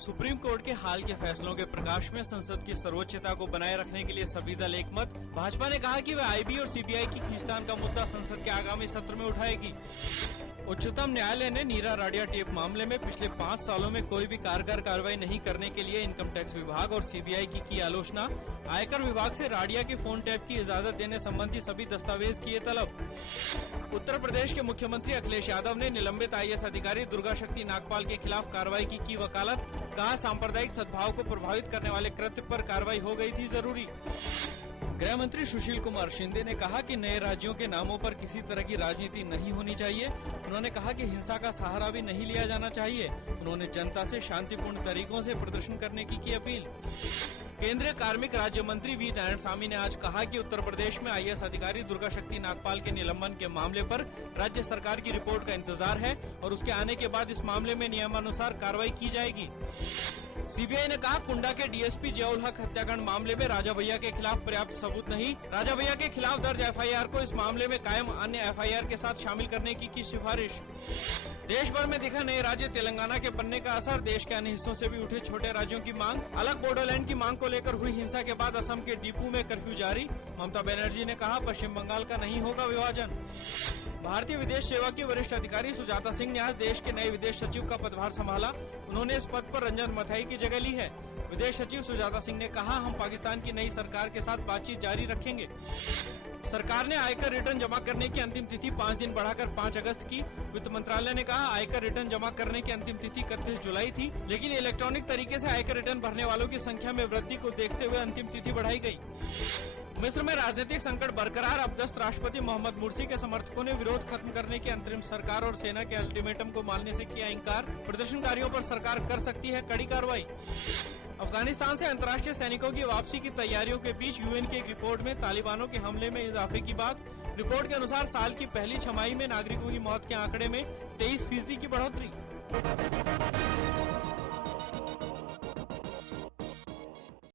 Supreme court के हाल के फैसलों के प्रकाश में संसद की सर्वोच्चता को बनाए रखने के लिए सभी दल एकमत। भाजपा ने कहा कि वह आईबी और सीबीआई की खींचतान का मुद्दा संसद के आगामी सत्र में उठाएगी। उच्चतम न्यायालय ने नीरा राडिया टेप मामले में पिछले 5 सालों में कोई भी कारगर कार्रवाई नहीं करने के लिए इनकम टैक्स विभाग और सीबीआई की आलोचना। आयकर विभाग से राडिया के फोन टैप की इजाजत देने संबंधी सभी दस्तावेज किए तलब। उत्तर प्रदेश के मुख्यमंत्री अखिलेश यादव ने निलंबित आईएएस अधिकारी दुर्गा शक्ति नागपाल के खिलाफ कार्रवाई की वकालत। कहा, सांप्रदायिक सद्भाव को प्रभावित करने वाले कृत्य पर कार्रवाई हो गई थी जरूरी। गृह मंत्री सुशील कुमार शिंदे ने कहा कि नए राज्यों के नामों पर किसी तरह की राजनीति नहीं होनी चाहिए। उन्होंने कहा कि हिंसा का सहारा भी नहीं लिया जाना चाहिए। उन्होंने जनता से शांतिपूर्ण तरीकों से प्रदर्शन करने की अपील। केंद्रीय कार्मिक राज्य मंत्री वी नारायणस्वामी ने आज कहा कि उत्तर प्रदेश में आईएएस अधिकारी दुर्गा शक्ति नागपाल के निलंबन के मामले पर राज्य सरकार की रिपोर्ट का इंतजार है और उसके आने के बाद इस मामले में नियमानुसार कार्रवाई की जाएगी। सीबीआई ने कहा, कुंडा के डीएसपी जयाउल हक हत्याकांड मामले में राजा भैया के खिलाफ पर्याप्त सबूत नहीं। राजा भैया के खिलाफ दर्ज एफआईआर को इस मामले में कायम अन्य एफआईआर के साथ शामिल करने की सिफारिश। देश भर में दिखा नए राज्य तेलंगाना के बनने का असर। देश के अन्य हिस्सों से भी उठे छोटे राज्यों की मांग। अलग बोडोलैंड की मांग को लेकर हुई हिंसा के बाद असम के डिपू में कर्फ्यू जारी। ममता बनर्जी ने कहा, पश्चिम बंगाल का नहीं होगा विभाजन। भारतीय विदेश सेवा की वरिष्ठ अधिकारी सुजाता सिंह ने आज देश के नए विदेश सचिव का पदभार संभाला। उन्होंने इस पद पर रंजन मथाई की जगह ली है। विदेश सचिव सुजाता सिंह ने कहा, हम पाकिस्तान की नई सरकार के साथ बातचीत जारी रखेंगे। सरकार ने आयकर रिटर्न जमा करने की अंतिम तिथि 5 दिन बढ़ाकर 5 अगस्त की। वित्त मंत्रालय ने कहा, आयकर रिटर्न जमा करने की अंतिम तिथि 31 जुलाई थी, लेकिन इलेक्ट्रॉनिक तरीके से आयकर रिटर्न भरने वालों की संख्या में वृद्धि को देखते हुए अंतिम तिथि बढ़ाई गई। मिस्र में राजनीतिक संकट बरकरार। अबदस्त राष्ट्रपति मोहम्मद मुर्सी के समर्थकों ने विरोध खत्म करने के अंतरिम सरकार और सेना के अल्टीमेटम को मानने से किया इंकार। प्रदर्शनकारियों पर सरकार कर सकती है कड़ी कार्रवाई। अफगानिस्तान से अंतर्राष्ट्रीय सैनिकों की वापसी की तैयारियों के बीच यूएन की एक रिपोर्ट में तालिबानों के हमले में इजाफे की बात। रिपोर्ट के अनुसार साल की पहली छमाही में नागरिकों की मौत के आंकड़े में 23% की बढ़ोतरी।